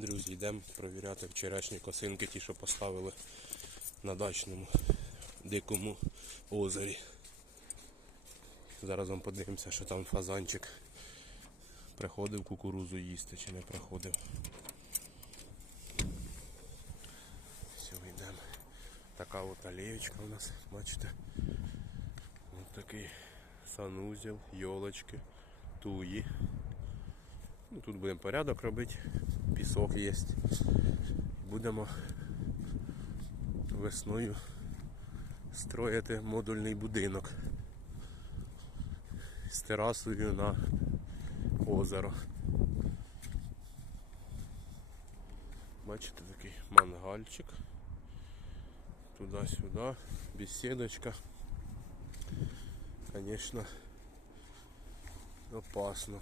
Друзі, йдемо провіряти вчорашні косинки, ті, що поставили на дачному дикому озері. Зараз вам подивимося, що там фазанчик приходив кукурузу їсти чи не приходив. Все, йдемо. Така от олєвочка у нас, бачите. Ось такий санузел, йолочки, туї. Ну, Тут будемо порядок робити, пісок є. Будемо весною строїти модульний будинок з терасою на озеро. Бачите такий мангальчик. Туди-сюди, беседочка. Звісно, опасно.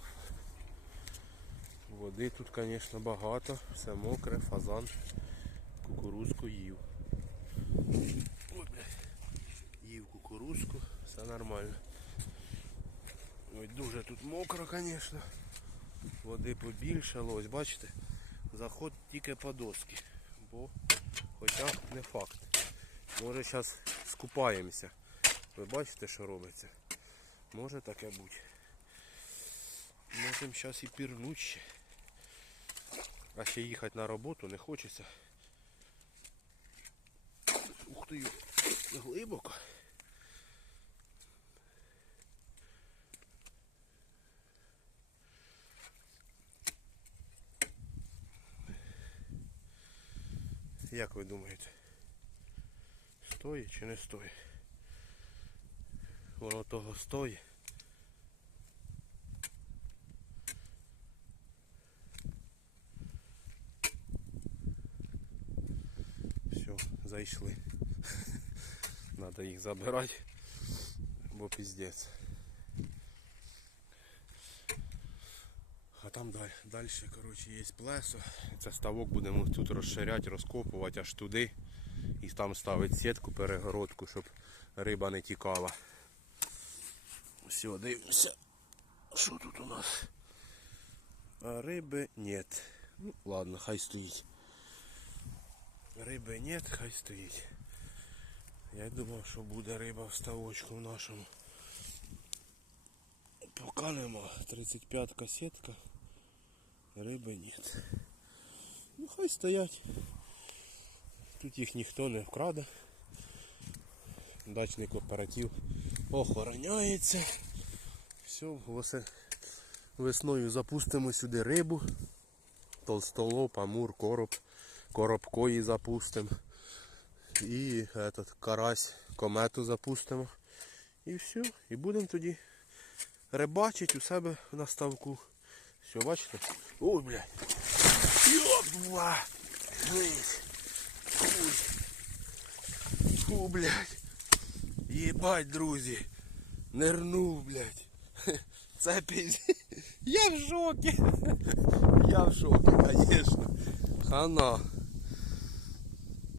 Води тут, звісно, багато, все мокре, фазан, кукурузку їв. їв кукурузку, все нормально. Ой, Дуже тут мокро, звісно. Води побільшало, ось бачите, заход тільки по доски, бо хоча не факт. Може зараз скупаємося. Ви бачите, що робиться? Може таке бути. Можемо зараз і пірнути ще. А ще їхати на роботу не хочеться. Ух ти, глибоко. Як ви думаєте? Стоїть чи не стоїть? Воно того стоїть. зайшли. Надо їх забирати, бо піздець. А там далі далі коротше, є плесо. Це ставок будемо тут розширяти, розкопувати аж туди і там ставити сітку, перегородку, щоб риба не тікала. Все, дивимося. Що тут у нас? А риби нет. Ну ладно, хай стоїть риби нет, хай стоїть. Я думав, що буде риба в ставочку в нашому. Пока нема. 35-ка сітка. Риби нет. Ну хай стоять. Тут їх ніхто не вкраде. Дачний кооператив охороняється. Все, весною запустимо сюди рибу, толстолоп, амур, короб коробкої запустимо. І этот, карась, комету запустимо. І все. І будемо тоді рибачити у себе на ставку. Все, бачите? Ой, блядь. Йопва! Фу, блядь. Єбать, друзі. Нирнув, блядь. Це пізь. Я в шокі. Я в шоке, конечно! Хана.